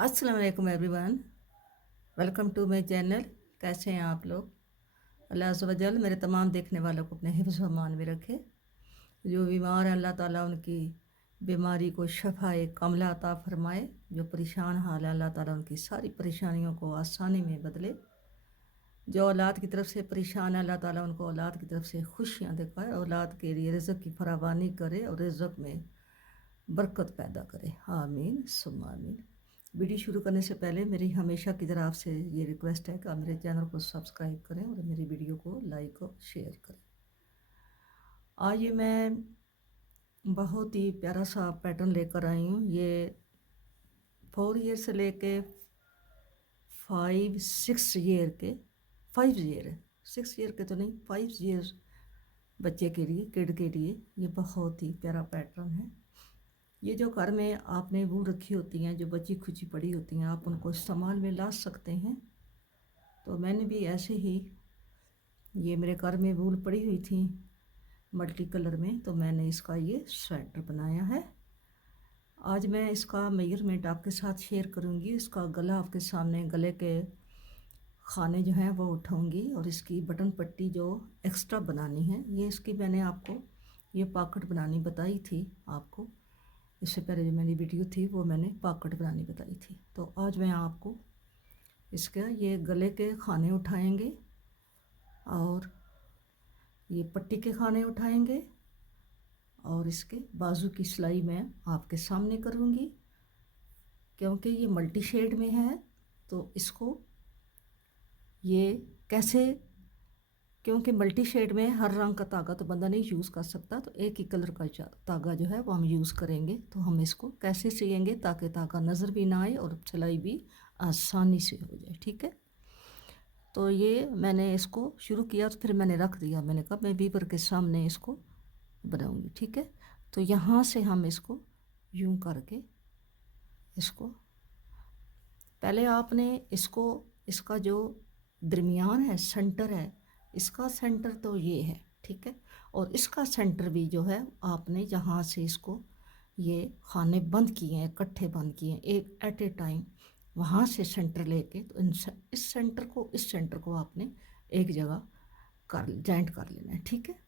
अस्सलाम वालेकुम everyone. Welcome to my channel. कैसे हैं आप लोग? अल्लाह अज़्ज़ व जल मेरे तमाम देखने वालों को अपने हिफ्ज़ व अमान में रखे। जो बीमार हैं अल्लाह ताला उनकी बीमारी को शफ़ाए कामिला अता फ़रमाए। जो परेशान हाल है अल्लाह ताला उनकी सारी परेशानियों को आसानी में बदले। जो औलाद की तरफ से परेशान है अल्लाह ताला उनको औलाद की तरफ से खुशियाँ दिखाए, औलाद के लिए रिज़्क़ की फरावानी करे और रिज़्क़ में बरकत पैदा करे। आमीन सुम्मा आमीन। वीडियो शुरू करने से पहले मेरी हमेशा की तरह आपसे ये रिक्वेस्ट है कि आप मेरे चैनल को सब्सक्राइब करें और मेरी वीडियो को लाइक और शेयर करें। आज ये मैं बहुत ही प्यारा सा पैटर्न लेकर आई हूँ। ये 4 ईयर से लेके 5 6 ईयर के 5 ईयर है, 6 ईयर के तो नहीं, 5 ईयर बच्चे के लिए, किड के लिए ये बहुत ही प्यारा पैटर्न है। ये जो घर में आपने वो रखी होती हैं, जो बची खुची पड़ी होती हैं, आप उनको इस्तेमाल में ला सकते हैं। तो मैंने भी ऐसे ही, ये मेरे घर में वूल पड़ी हुई थी मल्टी कलर में, तो मैंने इसका ये स्वेटर बनाया है। आज मैं इसका मेजरमेंट आपके साथ शेयर करूंगी। इसका गला आपके सामने, गले के खाने जो हैं वो उठाऊंगी और इसकी बटन पट्टी जो एक्स्ट्रा बनानी है, ये इसकी मैंने आपको ये पॉकेट बनानी बताई थी। आपको इससे पहले जो मेरी वीडियो थी वो मैंने पॉकेट बनानी बताई थी। तो आज मैं आपको इसका ये गले के खाने उठाएंगे और ये पट्टी के खाने उठाएंगे और इसके बाजू की सिलाई मैं आपके सामने करूँगी। क्योंकि ये मल्टी शेड में है तो इसको ये कैसे, क्योंकि मल्टी शेड में हर रंग का धागा तो बंदा नहीं यूज़ कर सकता, तो एक ही कलर का धागा जो है वो हम यूज़ करेंगे। तो हम इसको कैसे सिएंगे ताकि धागा नज़र भी ना आए और सिलाई भी आसानी से हो जाए। ठीक है, तो ये मैंने इसको शुरू किया तो फिर मैंने रख दिया। मैंने कहा मैं वीवर के सामने इसको बनाऊंगी। ठीक है, तो यहाँ से हम इसको यूं करके इसको पहले आपने इसको, इसका जो दरमियान है, सेंटर है, इसका सेंटर तो ये है। ठीक है, और इसका सेंटर भी जो है आपने जहाँ से इसको ये खाने बंद किए हैं, इकट्ठे बंद किए हैं एक एट ए टाइम, वहाँ से सेंटर लेके तो इस सेंटर को, इस सेंटर को आपने एक जगह कर जॉइंट कर लेना है। ठीक है,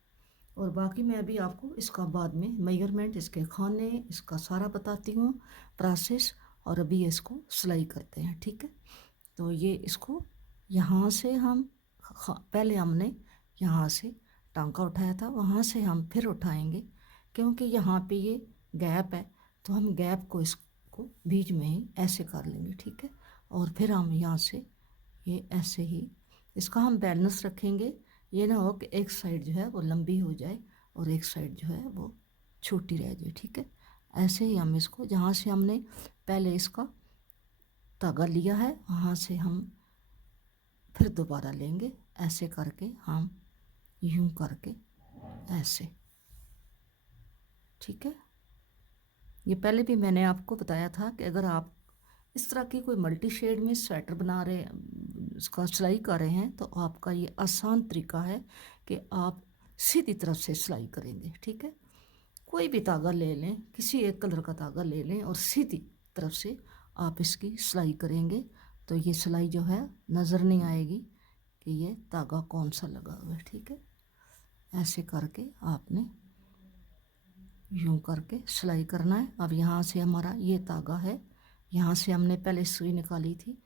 और बाकी मैं अभी आपको इसका बाद में मेजरमेंट, इसके खाने, इसका सारा बताती हूँ प्रोसेस। और अभी इसको सिलाई करते हैं। ठीक है, तो ये इसको यहाँ से हम पहले हमने यहाँ से टांका उठाया था, वहाँ से हम फिर उठाएंगे क्योंकि यहाँ पे ये गैप है, तो हम गैप को इसको बीच में ही ऐसे कर लेंगे। ठीक है, और फिर हम यहाँ से ये ऐसे ही इसका हम बैलेंस रखेंगे। ये ना हो कि एक साइड जो है वो लंबी हो जाए और एक साइड जो है वो छोटी रह जाए। ठीक है, ऐसे ही हम इसको, जहाँ से हमने पहले इसका धागा लिया है वहाँ से हम फिर दोबारा लेंगे, ऐसे करके हम यूं करके ऐसे। ठीक है, ये पहले भी मैंने आपको बताया था कि अगर आप इस तरह की कोई मल्टी शेड में स्वेटर बना रहे, इसका सिलाई कर रहे हैं, तो आपका ये आसान तरीका है कि आप सीधी तरफ से सिलाई करेंगे। ठीक है, कोई भी धागा ले लें, किसी एक कलर का धागा ले लें और सीधी तरफ से आप इसकी सिलाई करेंगे तो ये सिलाई जो है नज़र नहीं आएगी कि ये धागा कौन सा लगा हुआ है। ठीक है, ऐसे करके आपने यूं करके सिलाई करना है। अब यहाँ से हमारा ये धागा है, यहाँ से हमने पहले सुई निकाली थी,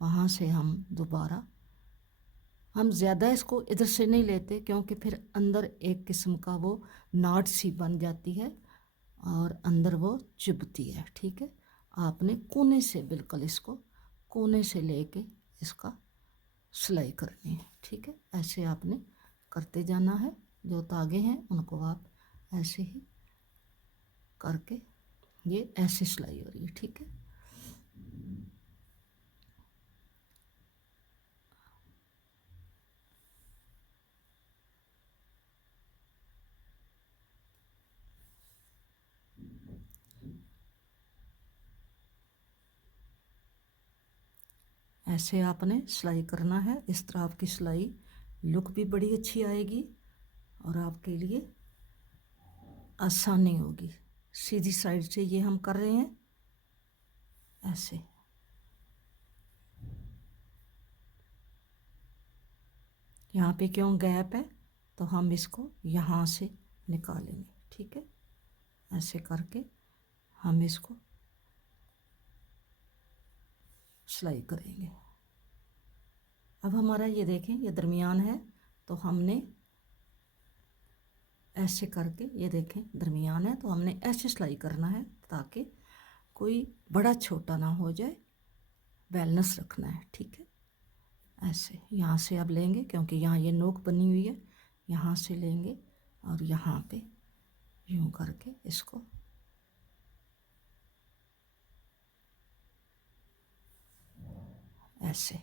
वहाँ से हम दोबारा, हम ज़्यादा इसको इधर से नहीं लेते क्योंकि फिर अंदर एक किस्म का वो नाट सी बन जाती है और अंदर वो चुभती है। ठीक है, आपने कोने से, बिल्कुल इसको कोने से लेके इसका सिलाई करनी है। ठीक है, ऐसे आपने करते जाना है। जो धागे हैं उनको आप ऐसे ही करके, ये ऐसे सिलाई हो रही है। ठीक है, ऐसे आपने सिलाई करना है। इस तरह आपकी सिलाई लुक भी बड़ी अच्छी आएगी और आपके लिए आसानी होगी। सीधी साइड से ये हम कर रहे हैं ऐसे। यहाँ पे क्यों गैप है, तो हम इसको यहाँ से निकालेंगे, ठीक है। ऐसे करके हम इसको सिलाई करेंगे। अब हमारा ये देखें, ये दरमियान है, तो हमने ऐसे करके, ये देखें दरमियान है, तो हमने ऐसे सिलाई करना है ताकि कोई बड़ा छोटा ना हो जाए, बैलेंस रखना है, ठीक है। ऐसे यहाँ से अब लेंगे, क्योंकि यहाँ ये नोक बनी हुई है, यहाँ से लेंगे और यहाँ पे यूं करके इसको ऐसे।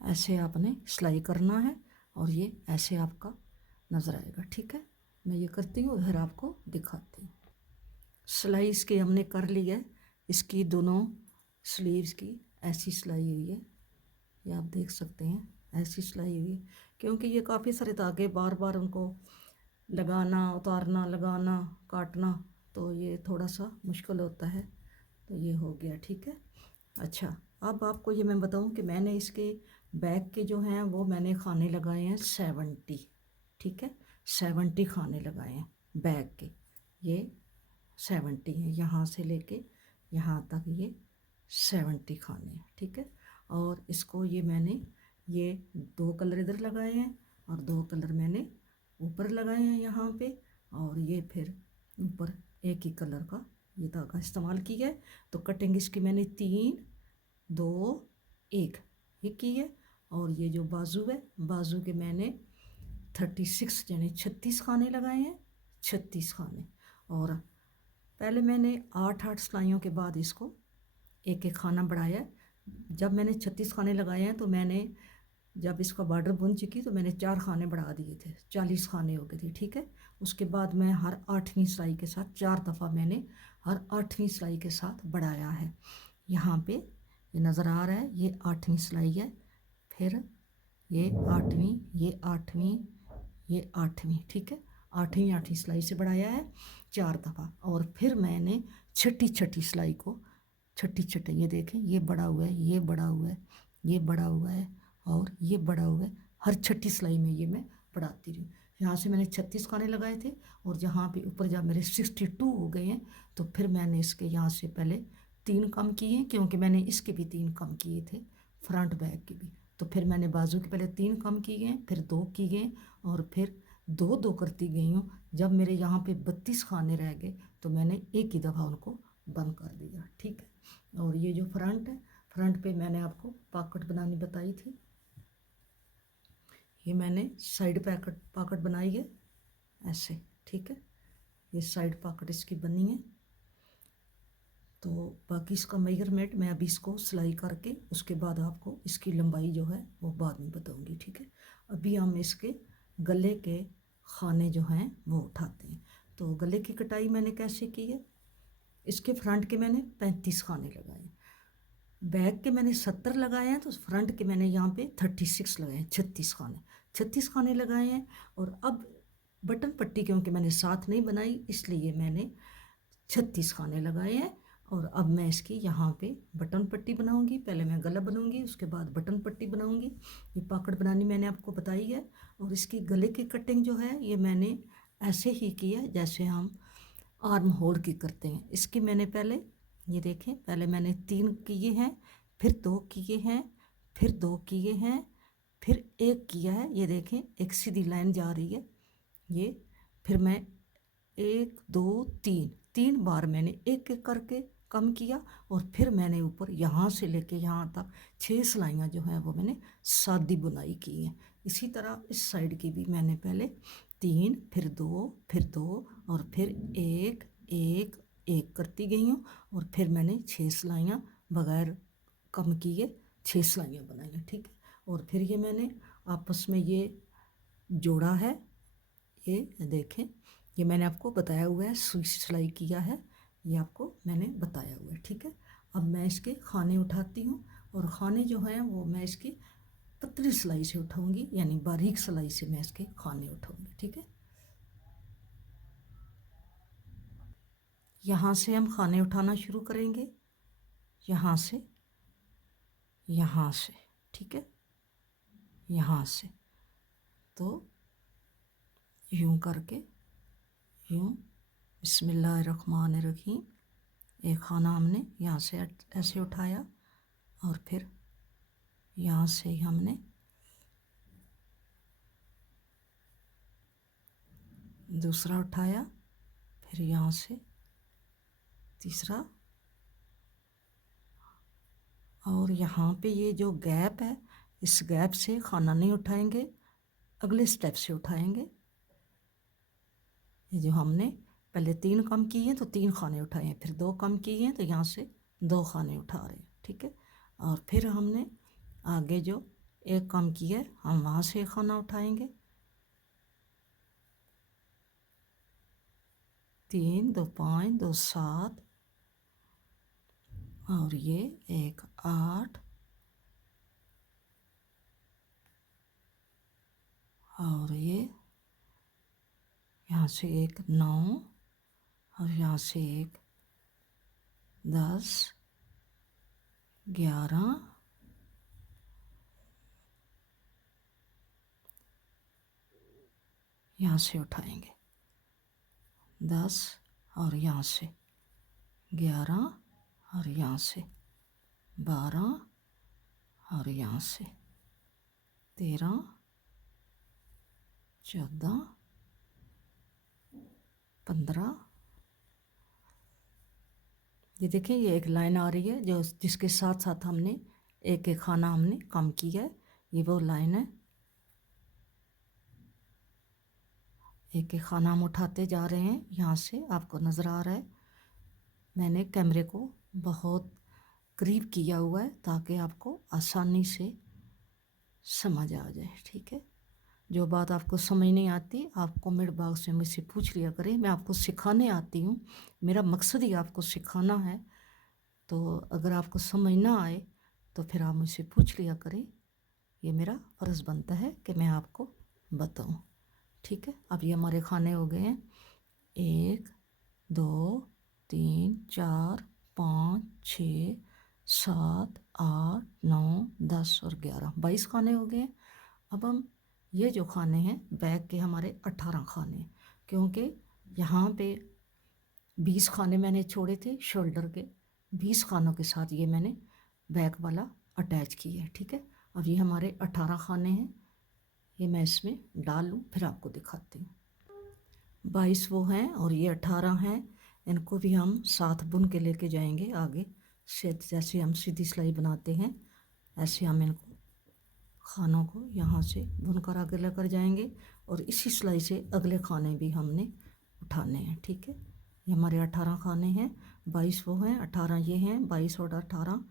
ऐसे आपने सिलाई करना है और ये ऐसे आपका नज़र आएगा, ठीक है। मैं ये करती हूँ, उधर आपको दिखाती हूँ। सिलाई इसकी हमने कर ली है, इसकी दोनों स्लीव्स की ऐसी सिलाई हुई है, ये आप देख सकते हैं, ऐसी सिलाई हुई है। क्योंकि ये काफ़ी सारे धागे बार बार उनको लगाना, उतारना, लगाना, काटना, तो ये थोड़ा सा मुश्किल होता है। तो ये हो गया, ठीक है। अच्छा, अब आपको ये मैं बताऊं कि मैंने इसके बैक के जो हैं वो मैंने खाने लगाए हैं 70, ठीक है। 70 खाने लगाए हैं बैक के, ये 70 है, यहाँ से लेके यहाँ तक ये 70 खाने हैं, ठीक है। और इसको ये मैंने ये 2 कलर इधर लगाए हैं और 2 कलर मैंने ऊपर लगाए हैं यहाँ पे, और ये फिर ऊपर एक ही कलर का ये धागा इस्तेमाल किया है। तो कटिंग इसकी मैंने 3 2 1 ये की है। और ये जो बाजू है, बाजू के मैंने 36 यानी 36 खाने लगाए हैं, 36 खाने। और पहले मैंने 8 सिलाइयों के बाद इसको एक एक खाना बढ़ाया। जब मैंने 36 खाने लगाए हैं, तो मैंने जब इसका बॉर्डर बुन चुकी तो मैंने 4 खाने बढ़ा दिए थे, 40 खाने हो गए थे, ठीक है। उसके बाद मैं हर 8वीं सिलाई के साथ 4 दफ़ा मैंने हर 8वीं सिलाई के साथ बढ़ाया है। यहाँ पे ये नज़र आ रहा है, ये 8वीं सिलाई है, फिर ये 8वीं, ये 8वीं, ये 8वीं, ठीक है। 8वीं सिलाई से बढ़ाया है 4 दफ़ा। और फिर मैंने छठी सिलाई को छठी ये देखें, ये बड़ा हुआ है, ये बड़ा हुआ है, ये बड़ा हुआ है और ये बड़ा हुआ है। हर छठी सिलाई में ये मैं बढ़ाती रही हूँ। यहाँ से मैंने 36 खाने लगाए थे और जहाँ पे ऊपर जब मेरे 62 हो गए हैं, तो फिर मैंने इसके यहाँ से पहले 3 कम किए हैं, क्योंकि मैंने इसके भी 3 कम किए थे, फ्रंट बैक के भी। तो फिर मैंने बाजू के पहले 3 कम किए हैं, फिर 2 किए गए और फिर 2 2 करती गई हूँ। जब मेरे यहाँ पे 32 खाने रह गए, तो मैंने एक ही दफ़ा उनको बंद कर दिया, ठीक है। और ये जो फ्रंट है, फ्रंट पे मैंने आपको पॉकेट बनानी बताई थी, ये मैंने साइड पॉकेट बनाई है ऐसे, ठीक है। ये साइड पॉकेट इसकी बनी है। तो बाकी इसका मेजरमेंट मैं अभी इसको सिलाई करके उसके बाद आपको इसकी लंबाई जो है वो बाद में बताऊंगी, ठीक है। अभी हम इसके गले के खाने जो हैं वो उठाते हैं। तो गले की कटाई मैंने कैसे की है, इसके फ्रंट के मैंने 35 खाने लगाए हैं, बैक के मैंने 70 लगाए हैं, तो फ्रंट के मैंने यहाँ पे 36 लगाए हैं, 36 खाने लगाए हैं। और अब बटन पट्टी क्योंकि मैंने साथ नहीं बनाई, इसलिए मैंने 36 खाने लगाए हैं। और अब मैं इसकी यहाँ पे बटन पट्टी बनाऊंगी, पहले मैं गला बनाऊंगी, उसके बाद बटन पट्टी बनाऊंगी। ये पॉकेट बनानी मैंने आपको बताई है। और इसकी गले की कटिंग जो है ये मैंने ऐसे ही की है जैसे हम आर्म होल की करते हैं। इसकी मैंने पहले ये देखें, पहले मैंने 3 किए हैं, फिर 2 किए हैं, फिर 2 किए हैं, फिर 1 किया है, ये देखें एक सीधी लाइन जा रही है ये। फिर मैं 1 2 3 बार मैंने एक एक करके कम किया, और फिर मैंने ऊपर यहाँ से लेके यहाँ तक 6 सिलाइयाँ जो हैं वो मैंने सादी बुनाई की हैं। इसी तरह इस साइड की भी मैंने पहले 3 फिर 2 फिर 2 और फिर 1 1 1 करती गई हूँ, और फिर मैंने 6 सिलाइयाँ बगैर कम किए 6 सिलाइयाँ बनाई हैं, ठीक है। और फिर ये मैंने आपस में ये जोड़ा है, ये देखें, ये मैंने आपको बताया हुआ है, सुई सिलाई किया है, ये आपको मैंने बताया हुआ है, ठीक है। अब मैं इसके खाने उठाती हूँ, और खाने जो हैं वो मैं इसकी पतली सिलाई से उठाऊंगी, यानी बारीक सिलाई से मैं इसके खाने उठाऊंगी। ठीक है, यहाँ से हम खाने उठाना शुरू करेंगे, यहाँ से, यहाँ से, ठीक है, यहाँ से। तो यूं करके, यूं, बिस्मिल्लाहिर्रहमानिर्रहीम, एक खाना हमने यहाँ से ऐसे उठाया, और फिर यहाँ से हमने दूसरा उठाया, फिर यहाँ से तीसरा, और यहाँ पे ये जो गैप है, इस गैप से खाना नहीं उठाएंगे, अगले स्टेप से उठाएंगे। ये जो हमने पहले 3 कम किए हैं तो 3 खाने उठाए हैं, फिर 2 कम किए हैं तो यहाँ से 2 खाने उठा रहे हैं। ठीक है, और फिर हमने आगे जो 1 कम किया है, हम वहाँ से 1 खाना उठाएंगे, 3, 2 5, 2 7, और ये 1 8, और ये यहाँ से 1 9, और यहाँ से 1 10 11, यहाँ से उठाएंगे 10, और यहाँ से 11, और यहाँ से 12, और यहाँ से 13 14 15। ये देखिए, ये एक लाइन आ रही है जो जिसके साथ साथ हमने एक एक खाना हमने कम किया है, ये वो लाइन है। एक एक खाना हम उठाते जा रहे हैं, यहाँ से आपको नज़र आ रहा है। मैंने कैमरे को बहुत करीब किया हुआ है ताकि आपको आसानी से समझ आ जाए। ठीक है, जो बात आपको समझ नहीं आती आप कमेंट बॉक्स में मुझसे पूछ लिया करें, मैं आपको सिखाने आती हूँ, मेरा मकसद ही आपको सिखाना है। तो अगर आपको समझ ना आए तो फिर आप मुझसे पूछ लिया करें, ये मेरा फ़र्ज़ बनता है कि मैं आपको बताऊँ। ठीक है, अब ये हमारे खाने हो गए हैं 1 2 3 4 5 6 7 8 9 10 और 11, 22 खाने हो गए हैं। अब हम ये जो खाने हैं बैक के हमारे 18 खाने, क्योंकि यहाँ पे 20 खाने मैंने छोड़े थे शोल्डर के, 20 खानों के साथ ये मैंने बैक वाला अटैच किया है। ठीक है, अब ये हमारे 18 खाने हैं, ये मैं इसमें डाल लूँ फिर आपको दिखाती हूँ। 22 वो हैं और ये 18 हैं, इनको भी हम साथ बुन के लेके जाएंगे आगे से। जैसे हम सीधी सिलाई बनाते हैं ऐसे हम इनको खानों को यहाँ से बुनकर आगे लेकर जाएंगे, और इसी सिलाई से अगले खाने भी हमने उठाने हैं। ठीक है, ये हमारे 18 खाने हैं, 22 वो हैं, 18 ये हैं, 22 और 18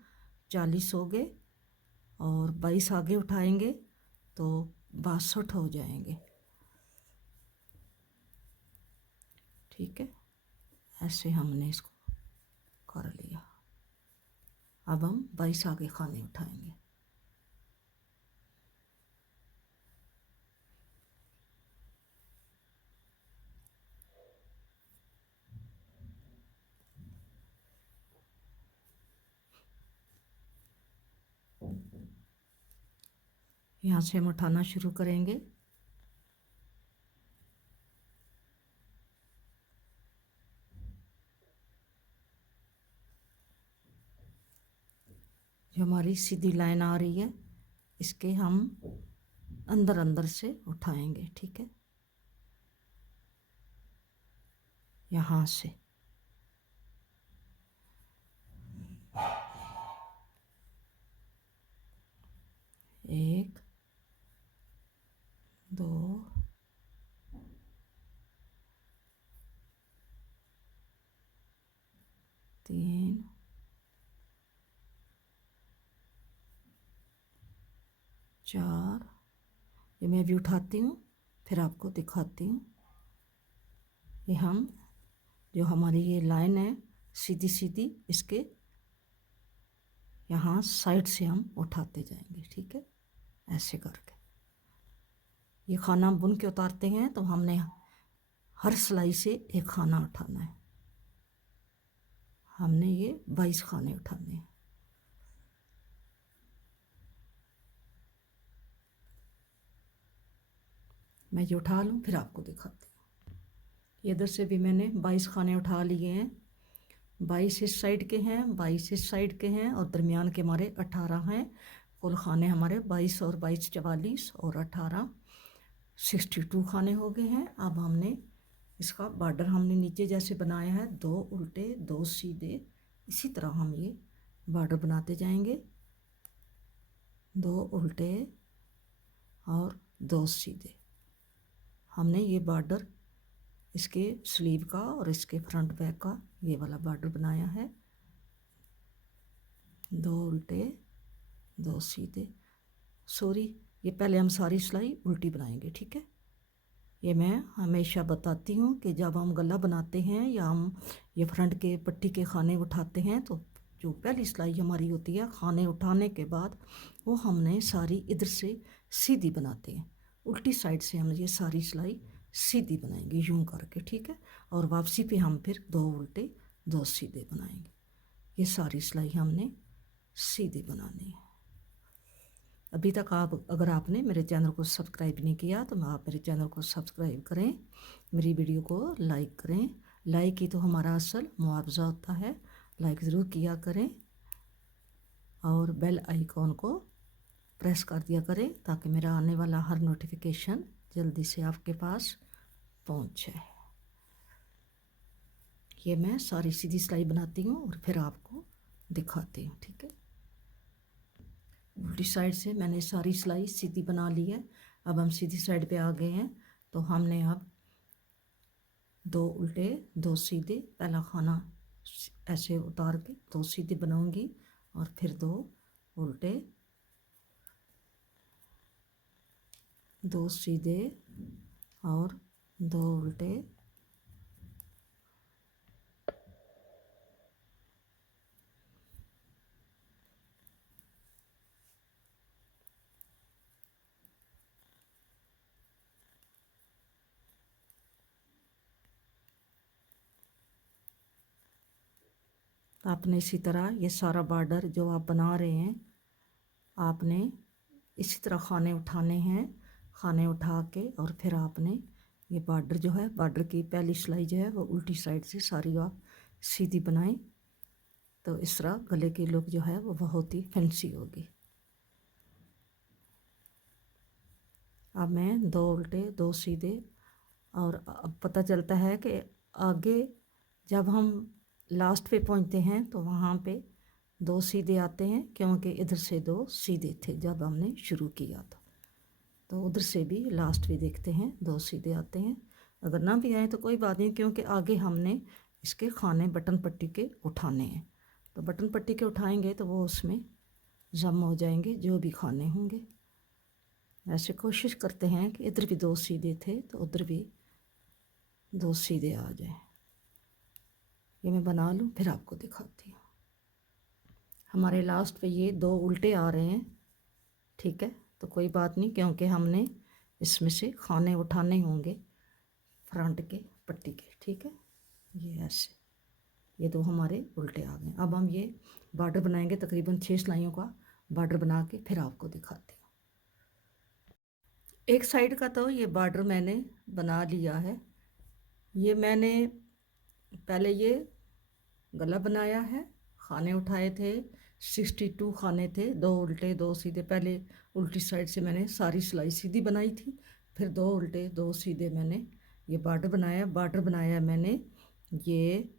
40 हो गए, और 22 आगे उठाएंगे तो 62 हो जाएंगे। ठीक है, ऐसे हमने इसको कर लिया। अब हम 22 आगे खाने उठाएंगे। यहाँ से हम उठाना शुरू करेंगे। जो हमारी सीधी लाइन आ रही है इसके हम अंदर अंदर से उठाएंगे। ठीक है, यहाँ से 1 2 3 4, ये मैं भी उठाती हूँ फिर आपको दिखाती हूँ। ये हम जो हमारी ये लाइन है सीधी सीधी, इसके यहाँ साइड से हम उठाते जाएंगे, ठीक है, ऐसे करके। ये खाना बुन के उतारते हैं तो हमने हर सिलाई से एक खाना उठाना है। हमने ये 22 खाने उठाने हैं। मैं ये उठा लूँ फिर आपको दिखाती हूँ। ये इधर से भी मैंने 22 खाने उठा लिए हैं। 22 इस साइड के हैं, 22 इस साइड के हैं और दरमियान के हमारे 18 हैं। कुल खाने हमारे 22 और 22 44 और 18 62 खाने हो गए हैं। अब हमने इसका बॉर्डर हमने नीचे जैसे बनाया है, 2 उल्टे 2 सीधे, इसी तरह हम ये बॉर्डर बनाते जाएंगे। 2 उल्टे और 2 सीधे। हमने ये बॉर्डर इसके स्लीव का और इसके फ्रंट बैक का ये वाला बॉर्डर बनाया है। 2 उल्टे 2 सीधे। सॉरी, ये पहले हम सारी सिलाई उल्टी बनाएंगे, ठीक है। ये मैं हमेशा बताती हूँ कि जब हम गला बनाते हैं या हम ये फ्रंट के पट्टी के खाने उठाते हैं तो जो पहली सिलाई हमारी होती है खाने उठाने के बाद, वो हमने सारी इधर से सीधी बनाते हैं। उल्टी साइड से हम ये सारी सिलाई सीधी बनाएंगे यूं करके, ठीक है। और वापसी पे हम फिर 2 उल्टे 2 सीधे बनाएंगे। ये सारी सिलाई हमने सीधी बनानी है। अभी तक आप अगर आपने मेरे चैनल को सब्सक्राइब नहीं किया तो आप मेरे चैनल को सब्सक्राइब करें, मेरी वीडियो को लाइक करें। लाइक ही तो हमारा असल मुआवजा होता है। लाइक ज़रूर किया करें और बेल आइकॉन को प्रेस कर दिया करें ताकि मेरा आने वाला हर नोटिफिकेशन जल्दी से आपके पास पहुंच जाए। ये मैं सारी सीधी सिलाई बनाती हूँ और फिर आपको दिखाती हूँ, ठीक है। उल्टी साइड से मैंने सारी सिलाई सीधी बना ली है। अब हम सीधी साइड पे आ गए हैं तो हमने अब 2 उल्टे 2 सीधे, पहला खाना ऐसे उतार के 2 सीधे बनाऊंगी और फिर 2 उल्टे 2 सीधे और 2 उल्टे आपने इसी तरह ये सारा बॉर्डर जो आप बना रहे हैं आपने इसी तरह खाने उठाने हैं। खाने उठा के और फिर आपने ये बॉर्डर जो है, बॉर्डर की पहली सिलाई जो है वो उल्टी साइड से सारी आप सीधी बनाएं तो इस तरह गले की लुक जो है वो बहुत ही फैंसी होगी। अब मैं 2 उल्टे 2 सीधे और अब पता चलता है कि आगे जब हम लास्ट पे पहुंचते हैं तो वहाँ पे 2 सीधे आते हैं क्योंकि इधर से 2 सीधे थे जब हमने शुरू किया था। तो उधर से भी लास्ट पे देखते हैं 2 सीधे आते हैं। अगर ना भी आए तो कोई बात नहीं क्योंकि आगे हमने इसके खाने बटन पट्टी के उठाने हैं। तो बटन पट्टी के उठाएंगे तो वो उसमें जम हो जाएंगे जो भी खाने होंगे। ऐसे कोशिश करते हैं कि इधर भी 2 सीधे थे तो उधर भी 2 सीधे आ जाए। ये मैं बना लूँ फिर आपको दिखाती हूँ। हमारे लास्ट पे ये 2 उल्टे आ रहे हैं, ठीक है। तो कोई बात नहीं क्योंकि हमने इसमें से खाने उठाने होंगे फ्रंट के पट्टी के, ठीक है। ये ऐसे ये 2 हमारे उल्टे आ गए। अब हम ये बॉर्डर बनाएंगे तकरीबन 6 सिलाइयों का बॉर्डर बना के फिर आपको दिखाती हूँ। एक साइड का तो ये बॉर्डर मैंने बना लिया है। ये मैंने पहले ये गला बनाया है, खाने उठाए थे 62 खाने थे, 2 उल्टे 2 सीधे। पहले उल्टी साइड से मैंने सारी सिलाई सीधी बनाई थी, फिर 2 उल्टे 2 सीधे मैंने ये बॉर्डर बनाया। बॉर्डर बनाया मैंने ये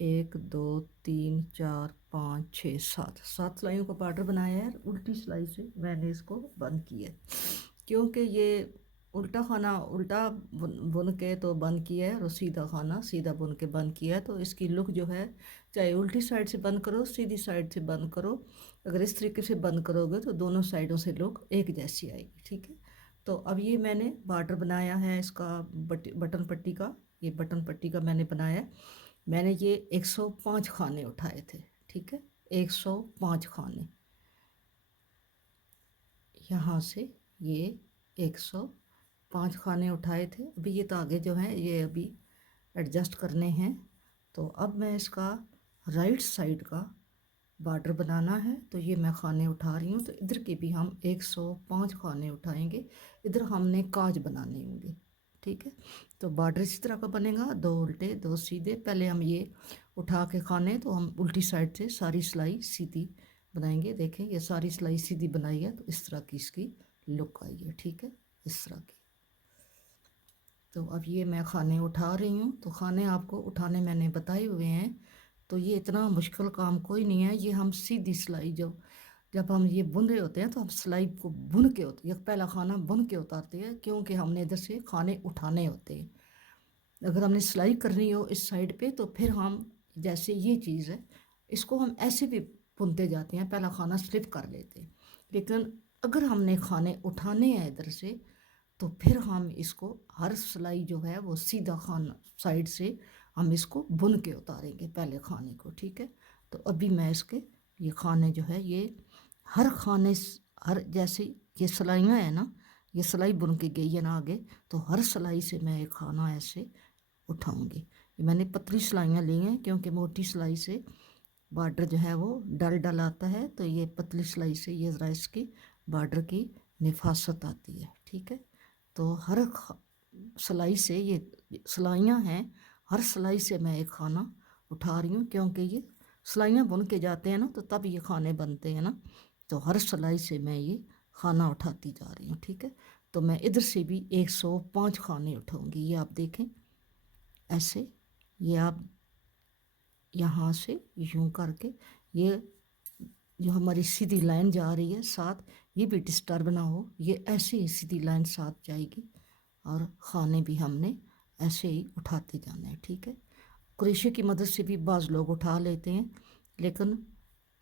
1 2 3 4 5 6 7 सिलाइयों का बॉर्डर बनाया है। उल्टी सिलाई से मैंने इसको बंद किया क्योंकि ये उल्टा खाना उल्टा बुन के तो बंद किया है और सीधा खाना सीधा बुन के बंद किया है। तो इसकी लुक जो है चाहे उल्टी साइड से बंद करो सीधी साइड से बंद करो, अगर इस तरीके से बंद करोगे तो दोनों साइडों से लुक एक जैसी आएगी, ठीक है। तो अब ये मैंने बॉर्डर बनाया है इसका बटन पट्टी का। ये बटन पट्टी का मैंने बनाया। मैंने ये 105 खाने उठाए थे, ठीक है। 105 खाने, यहाँ से ये 105 खाने उठाए थे। अभी ये तो आगे जो है ये अभी एडजस्ट करने हैं। तो अब मैं इसका राइट साइड का बॉर्डर बनाना है, तो ये मैं खाने उठा रही हूँ। तो इधर के भी हम 105 खाने उठाएंगे, इधर हमने काज बनाने होंगे, ठीक है। तो बॉर्डर इस तरह का बनेगा, 2 उल्टे 2 सीधे। पहले हम ये उठा के खाने, तो हम उल्टी साइड से सारी सिलाई सीधी बनाएंगे। देखें ये सारी सिलाई सीधी बनाई है, तो इस तरह की इसकी लुक आई है, ठीक है, इस तरह की। तो अब ये मैं खाने उठा रही हूँ। तो खाने आपको उठाने मैंने बताए हुए हैं, तो ये इतना मुश्किल काम कोई नहीं है। ये हम सीधी सिलाई जब हम ये बुन रहे होते हैं, तो हम सिलाई को बुन के होते हैं, पहला खाना बुन के उतारते हैं, क्योंकि हमने इधर से खाने उठाने होते हैं। अगर हमने सिलाई करनी हो इस साइड पे, तो फिर हम जैसे ये चीज़ है, इसको हम ऐसे भी बुनते जाते हैं, पहला खाना स्लिप कर लेते हैं। लेकिन अगर हमने खाने उठाने हैं इधर से, तो फिर हम इसको हर सिलाई जो है वो सीधा खाना साइड से हम इसको बुन के उतारेंगे पहले खाने को, ठीक है। तो अभी मैं इसके ये खाने जो है ये हर खाने हर जैसे ये सिलाइयाँ है ना, ये सिलाई बुन के गई है ना आगे, तो हर सिलाई से मैं एक खाना ऐसे उठाऊंगी। ये मैंने पतली सिलाइयाँ ली हैं, क्योंकि मोटी सिलाई से बॉर्डर जो है वो डल डल आता है। तो ये पतली सिलाई से ये ज़रा इसकी बॉर्डर की निफासत आती है, ठीक है। तो हर सिलाई से ये सिलाइयाँ हैं, हर सिलाई से मैं एक खाना उठा रही हूँ, क्योंकि ये सिलाइयाँ बुन के जाते हैं ना, तो तब ये खाने बनते हैं ना। तो हर सिलाई से मैं ये खाना उठाती जा रही हूँ, ठीक है। तो मैं इधर से भी 105 खाने उठाऊंगी। ये आप देखें ऐसे, ये आप यहाँ से यूं करके, ये जो हमारी सीधी लाइन जा रही है साथ, ये भी डिस्टर्ब ना हो, ये ऐसे ही सीधी लाइन साथ जाएगी। और खाने भी हमने ऐसे ही उठाते जाना है, ठीक है। क्रोशे की मदद से भी बाज़ लोग उठा लेते हैं, लेकिन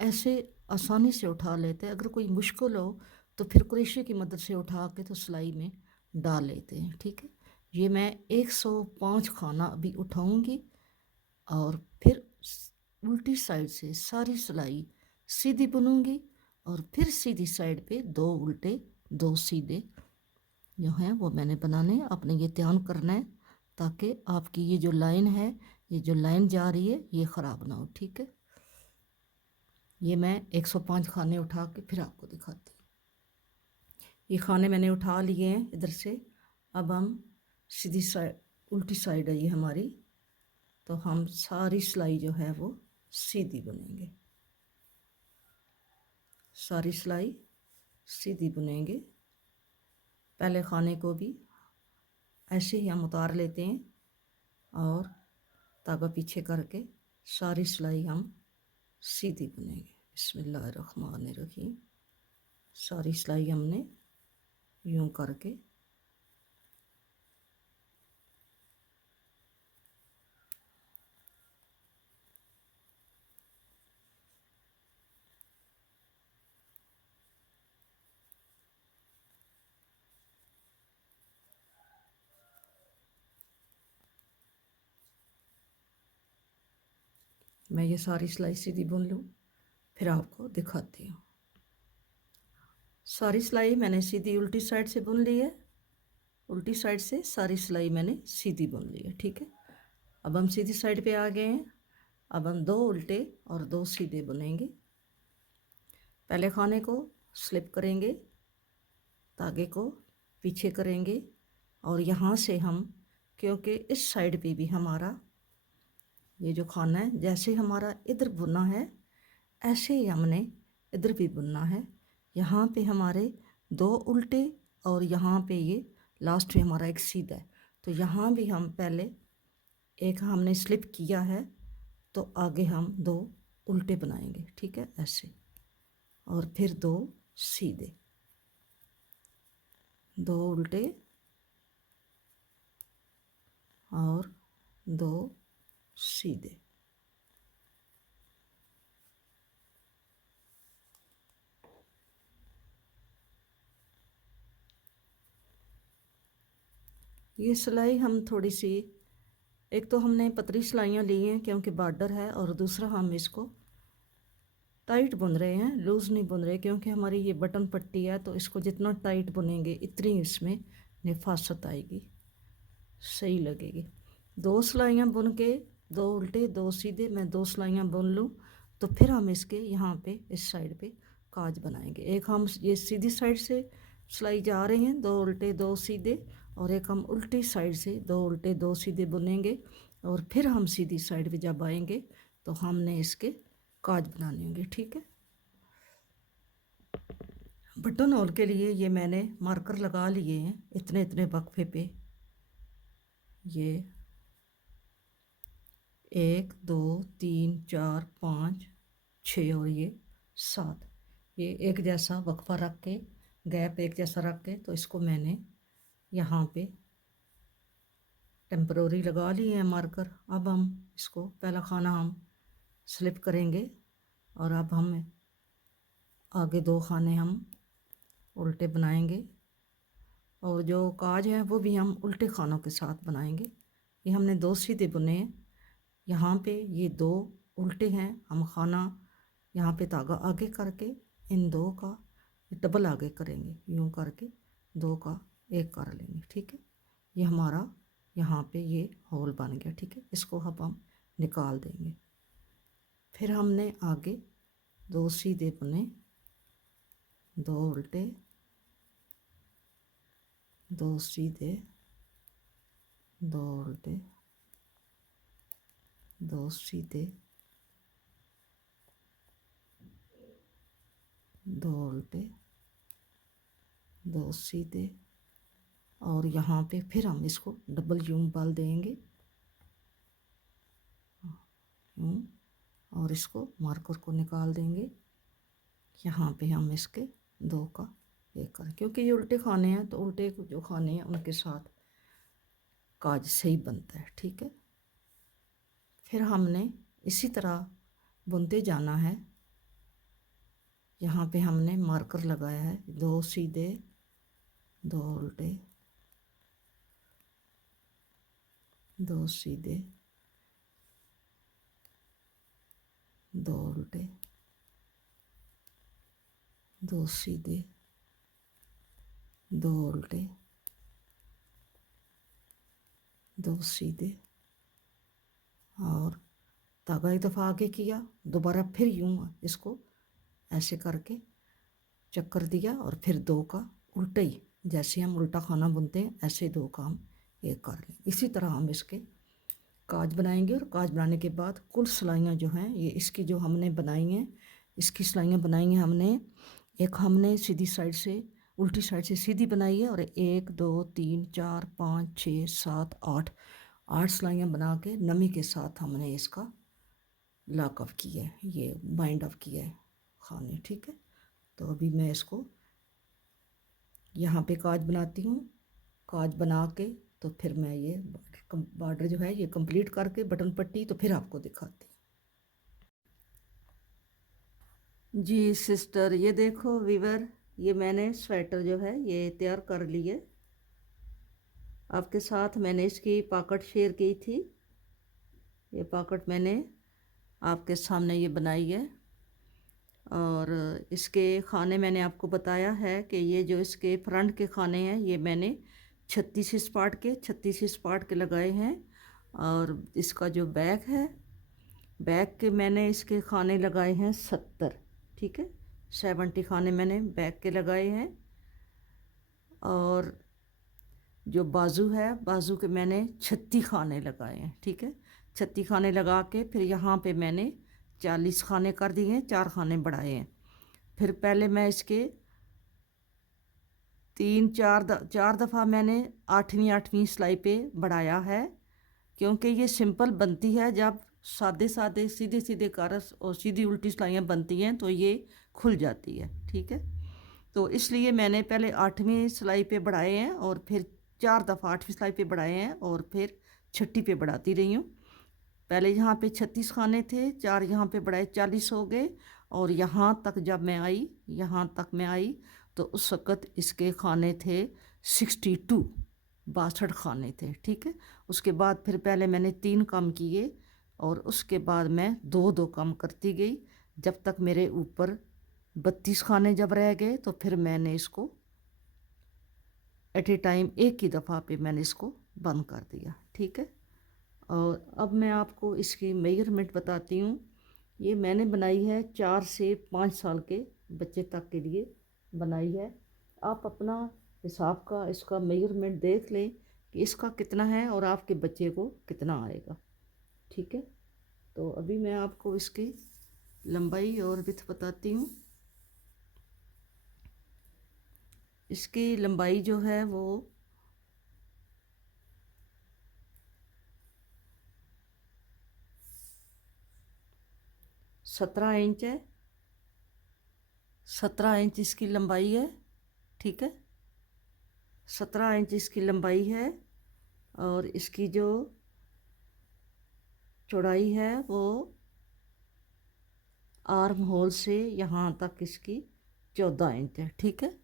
ऐसे आसानी से उठा लेते हैं। अगर कोई मुश्किल हो तो फिर क्रोशे की मदद से उठा के तो सिलाई में डाल लेते हैं, ठीक है। ये मैं 105 खाना अभी उठाऊंगी, और फिर उल्टी साइड से सारी सिलाई सीधी बुनूंगी, और फिर सीधी साइड पे 2 उल्टे 2 सीधे जो हैं वो मैंने बनाने हैं। आपने ये ध्यान करना है, ताकि आपकी ये जो लाइन है, ये जो लाइन जा रही है, ये ख़राब ना हो, ठीक है। ये मैं 105 खाने उठा के फिर आपको दिखाती हूँ। ये खाने मैंने उठा लिए हैं इधर से। अब हम सीधी साइड, उल्टी साइड है ये हमारी, तो हम सारी सिलाई जो है वो सीधी बुनेंगे, सारी सिलाई सीधी बुनेंगे। पहले खाने को भी ऐसे ही हम उतार लेते हैं, और धागा पीछे करके सारी सिलाई हम सीधी बुनेंगे। बिस्मिल्लाहिर्रहमानिर्रहीम। सारी सिलाई हमने यूं करके मैं ये सारी सिलाई सीधी बुन लूँ, फिर आपको दिखाती हूँ। सारी सिलाई मैंने सीधी उल्टी साइड से बुन ली है, उल्टी साइड से सारी सिलाई मैंने सीधी बुन ली है, ठीक है। अब हम सीधी साइड पे आ गए हैं। अब हम 2 उल्टे और 2 सीधे बुनेंगे। पहले खाने को स्लिप करेंगे, धागे को पीछे करेंगे, और यहाँ से हम, क्योंकि इस साइड पे भी हमारा ये जो खाना है, जैसे हमारा इधर बुना है ऐसे ही हमने इधर भी बुनना है। यहाँ पे हमारे 2 उल्टे, और यहाँ पे ये लास्ट में हमारा एक सीधा है। तो यहाँ भी हम पहले एक हमने स्लिप किया है, तो आगे हम 2 उल्टे बनाएंगे, ठीक है, ऐसे। और फिर 2 सीधे, 2 उल्टे और 2 सीधे। ये सिलाई हम थोड़ी सी, एक तो हमने पतली सिलाइयाँ ली हैं क्योंकि बॉर्डर है, और दूसरा हम इसको टाइट बुन रहे हैं, लूज़ नहीं बुन रहे, क्योंकि हमारी ये बटन पट्टी है तो इसको जितना टाइट बुनेंगे इतनी इसमें नफासत आएगी, सही लगेगी। 2 सिलाइयाँ बुन के 2 उल्टे 2 सीधे मैं 2 सिलाइयाँ बुन लूँ तो फिर हम इसके यहाँ पे इस साइड पे काज बनाएंगे। एक हम ये सीधी साइड से सिलाई जा रहे हैं 2 उल्टे 2 सीधे, और एक हम उल्टी साइड से 2 उल्टे 2 सीधे बुनेंगे, और फिर हम सीधी साइड पे जब आएंगे तो हमने इसके काज बनाने होंगे। ठीक है। बटन होल के लिए ये मैंने मार्कर लगा लिए हैं इतने इतने वक्फे पे, ये 1 2 3 4 5 6 और ये 7, ये एक जैसा वक्फा रख के गैप एक जैसा रख के तो इसको मैंने यहाँ पे टेम्परोरी लगा लिए हैं मार्कर। अब हम इसको पहला खाना हम स्लिप करेंगे, और अब हम आगे 2 खाने हम उल्टे बनाएंगे, और जो काज है वो भी हम उल्टे खानों के साथ बनाएंगे। ये हमने 2 सीधे बुने हैं, यहाँ पे ये 2 उल्टे हैं, हम खाना यहाँ पे धागा आगे करके इन 2 का डबल आगे करेंगे, यूँ करके 2 का एक कर लेंगे। ठीक है, ये हमारा यहाँ पे ये होल बन गया। ठीक है, इसको अब हम निकाल देंगे। फिर हमने आगे 2 सीधे बुने, 2 उल्टे 2 सीधे 2 उल्टे 2 सीधे 2 उल्टे 2 सीधे, और यहाँ पे फिर हम इसको डबल यूं बल देंगे यूं, और इसको मार्कर को निकाल देंगे। यहाँ पे हम इसके 2 का एक कर, क्योंकि ये उल्टे खाने हैं तो उल्टे जो खाने हैं उनके साथ काज सही बनता है। ठीक है, फिर हमने इसी तरह बुनते जाना है। यहाँ पे हमने मार्कर लगाया है 2 सीधे 2 उल्टे 2 सीधे 2 उल्टे 2 सीधे 2 उल्टे 2 सीधे, और धागा एक दफ़ा आगे किया, दोबारा फिर यूं इसको ऐसे करके चक्कर दिया, और फिर 2 का उल्टा ही, जैसे हम उल्टा खाना बुनते हैं ऐसे 2 का हम एक कर लें। इसी तरह हम इसके काज बनाएंगे, और काज बनाने के बाद कुल सिलाइयाँ जो हैं ये इसकी जो हमने बनाई हैं, इसकी सिलाइयाँ बनाई हैं हमने, एक हमने सीधी साइड से उल्टी साइड से सीधी बनाई है, और 1 2 3 4 5 6 7 8 सिलाइयाँ बना के नमी के साथ हमने इसका लॉक ऑफ किया है, ये बाइंड ऑफ किया है खाने। ठीक है, तो अभी मैं इसको यहाँ पे काज बनाती हूँ, काज बना के तो फिर मैं ये बॉर्डर जो है ये कंप्लीट करके बटन पट्टी तो फिर आपको दिखाती हूँ। जी सिस्टर, ये देखो वीवर, ये मैंने स्वेटर जो है ये तैयार कर ली है। आपके साथ मैंने इसकी पॉकेट शेयर की थी, ये पॉकेट मैंने आपके सामने ये बनाई है, और इसके खाने मैंने आपको बताया है कि ये जो इसके फ्रंट के खाने हैं ये मैंने 36 इंच पाट के लगाए हैं, और इसका जो बैक है, बैक के मैंने इसके खाने लगाए हैं 70। ठीक है, 70 खाने मैंने बैक के लगाए हैं, और जो बाजू है, बाजू के मैंने 36 खाने लगाए हैं। ठीक है, 36 खाने लगा के फिर यहाँ पे मैंने 40 खाने कर दिए हैं, 4 खाने बढ़ाए हैं। फिर पहले मैं इसके 4 दफ़ा मैंने 8वीं सिलाई पे बढ़ाया है, क्योंकि ये सिंपल बनती है। जब सादे सादे सीधे सीधे कारस और सीधी उल्टी सिलाइयाँ बनती हैं तो ये खुल जाती है। ठीक है, तो इसलिए मैंने पहले 8वीं सिलाई पे बढ़ाए हैं, और फिर 4 दफ़ा 8वीं सिलाई पे बढ़ाए हैं, और फिर 6ठी पे बढ़ाती रही हूँ। पहले यहाँ पे 36 खाने थे, 4 यहाँ पे बढ़ाए 40 हो गए, और यहाँ तक जब मैं आई, यहाँ तक मैं आई तो उस वक़्त इसके खाने थे 62 खाने थे। ठीक है, उसके बाद फिर पहले मैंने 3 कम किए, और उसके बाद मैं 2 कम करती गई, जब तक मेरे ऊपर 32 खाने जब रह गए तो फिर मैंने इसको एट ए टाइम एक ही दफ़ा पे मैंने इसको बंद कर दिया। ठीक है, और अब मैं आपको इसकी मेजरमेंट बताती हूँ। ये मैंने बनाई है 4 से 5 साल के बच्चे तक के लिए बनाई है। आप अपना हिसाब का इसका मेजरमेंट देख लें कि इसका कितना है और आपके बच्चे को कितना आएगा। ठीक है, तो अभी मैं आपको इसकी लंबाई और विड्थ बताती हूँ। इसकी लंबाई जो है वो 17 इंच है। 17 इंच इसकी लंबाई है। ठीक है, 17 इंच इसकी लंबाई है और इसकी जो चौड़ाई है वो आर्म होल से यहाँ तक इसकी 14 इंच है। ठीक है,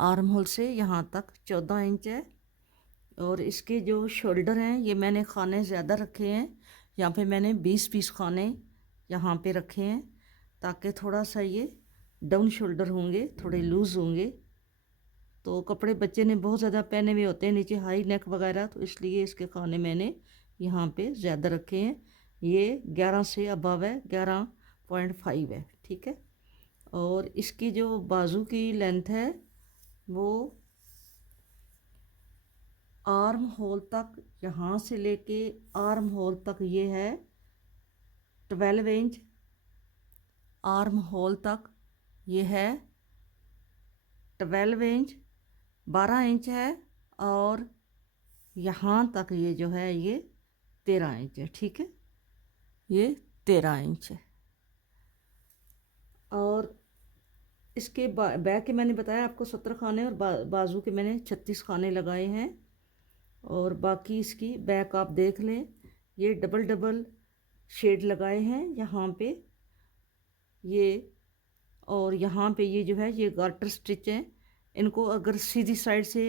आर्म होल से यहाँ तक 14 इंच है। और इसके जो शोल्डर हैं ये मैंने खाने ज़्यादा रखे हैं। यहाँ पे मैंने 20 पीस खाने यहाँ पे रखे हैं ताकि थोड़ा सा ये डाउन शोल्डर होंगे, थोड़े लूज़ होंगे। तो कपड़े बच्चे ने बहुत ज़्यादा पहने हुए होते हैं नीचे हाई नेक वगैरह, तो इसलिए इसके खाने मैंने यहाँ पे ज़्यादा रखे हैं। ये 11 से अबव है, 11.5 है। ठीक है, और इसकी जो बाजू की लेंथ है वो आर्म होल तक, यहाँ से लेके आर्म होल तक ये है 12 इंच। आर्म होल तक ये है 12 इंच, 12 इंच है। और यहाँ तक ये जो है ये 13 इंच है। ठीक है, ये 13 इंच है। और इसके बैक के मैंने बताया आपको 17 खाने और बाजू के मैंने 36 खाने लगाए हैं। और बाकी इसकी बैक आप देख लें, ये डबल डबल शेड लगाए हैं यहाँ पे ये, और यहाँ पे ये जो है ये गार्टर स्टिच हैं। इनको अगर सीधी साइड से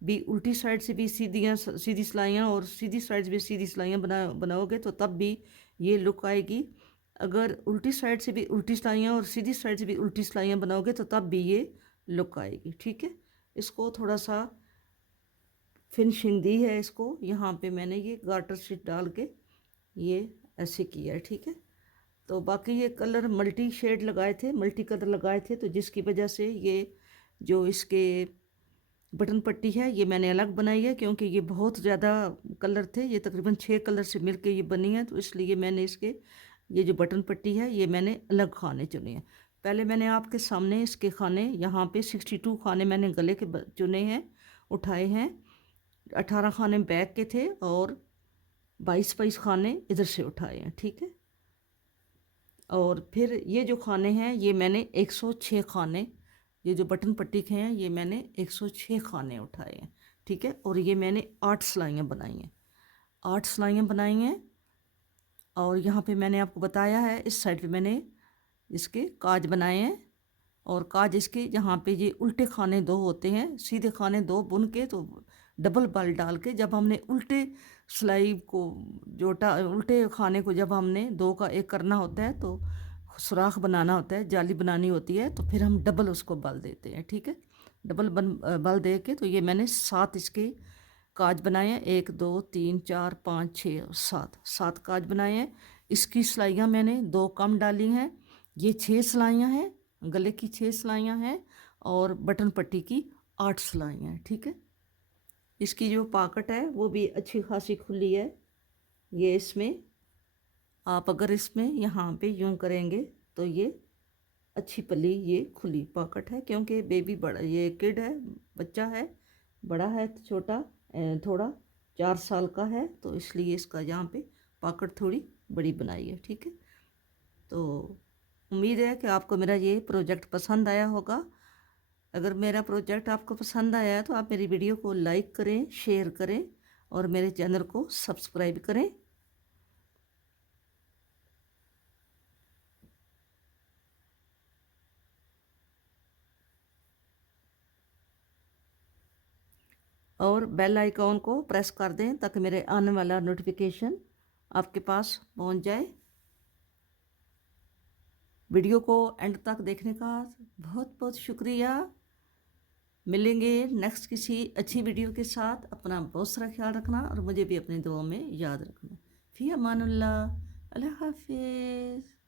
भी, उल्टी साइड से भी सीधी सिलाइयाँ और सीधी साइड से भी सीधी सिलाइयाँ बनाओगे तो तब भी ये लुक आएगी। अगर उल्टी साइड से भी उल्टी सिलाइयाँ और सीधी साइड से भी उल्टी सिलाइयाँ बनाओगे तो तब भी ये लुक आएगी। ठीक है, इसको थोड़ा सा फिनिशिंग दी है इसको। यहाँ पे मैंने ये गार्टर स्टिच डाल के ये ऐसे किया है। ठीक है, तो बाकी ये कलर मल्टी शेड लगाए थे, मल्टी कलर लगाए थे, तो जिसकी वजह से ये जो इसके बटन पट्टी है ये मैंने अलग बनाई है, क्योंकि ये बहुत ज़्यादा कलर थे, ये तकरीबन 6 कलर से मिलके ये बनी है, तो इसलिए मैंने इसके ये जो बटन पट्टी है ये मैंने अलग खाने चुने हैं। पहले मैंने आपके सामने इसके खाने यहाँ पे 62 खाने मैंने गले के चुने हैं, उठाए हैं। 18 खाने बैक के थे और 22 खाने इधर से उठाए हैं। ठीक है, और फिर ये जो खाने हैं ये मैंने 106 खाने, ये जो बटन पट्टी के हैं ये मैंने 106 खाने उठाए हैं। ठीक है, और ये मैंने 8 सिलाइयाँ बनाई हैं, 8 सिलाइयाँ बनाई हैं। और यहाँ पे मैंने आपको बताया है इस साइड पे मैंने इसके काज बनाए हैं, और काज इसके यहाँ पे ये उल्टे खाने 2 होते हैं, सीधे खाने 2 बुन के तो डबल बल डाल के जब हमने उल्टे सिलाई को उल्टे खाने को जब हमने 2 का 1 करना होता है तो सुराख बनाना होता है, जाली बनानी होती है, तो फिर हम डबल उसको बल देते हैं। ठीक है, डबल बल दे के तो ये मैंने 7 इसके काज बनाए हैं, 1 2 3 4 5 6 और 7 काज बनाए हैं। इसकी सिलाइयाँ मैंने 2 कम डाली हैं, ये 6 सिलाइयाँ हैं, गले की 6 सिलाइयाँ हैं और बटन पट्टी की 8 सिलाइयाँ हैं। ठीक है, इसकी जो पॉकेट है वो भी अच्छी खासी खुली है। ये इसमें आप अगर इसमें यहाँ पे यूँ करेंगे तो ये अच्छी पली ये खुली पॉकेट है, क्योंकि बेबी बड़ा, ये किड है, बच्चा है, बड़ा है, छोटा थोड़ा 4 साल का है, तो इसलिए इसका यहाँ पे पॉकेट थोड़ी बड़ी बनाई है। ठीक है, तो उम्मीद है कि आपको मेरा ये प्रोजेक्ट पसंद आया होगा। अगर मेरा प्रोजेक्ट आपको पसंद आया है तो आप मेरी वीडियो को लाइक करें, शेयर करें और मेरे चैनल को सब्सक्राइब करें। और बेल आइकॉन को प्रेस कर दें ताकि मेरे आने वाला नोटिफिकेशन आपके पास पहुंच जाए। वीडियो को एंड तक देखने का बहुत बहुत शुक्रिया। मिलेंगे नेक्स्ट किसी अच्छी वीडियो के साथ। अपना बहुत सारा ख्याल रखना और मुझे भी अपनी दुआ में याद रखना। फ़ी अमानुल्लाह। अल्लाह हाफिज़।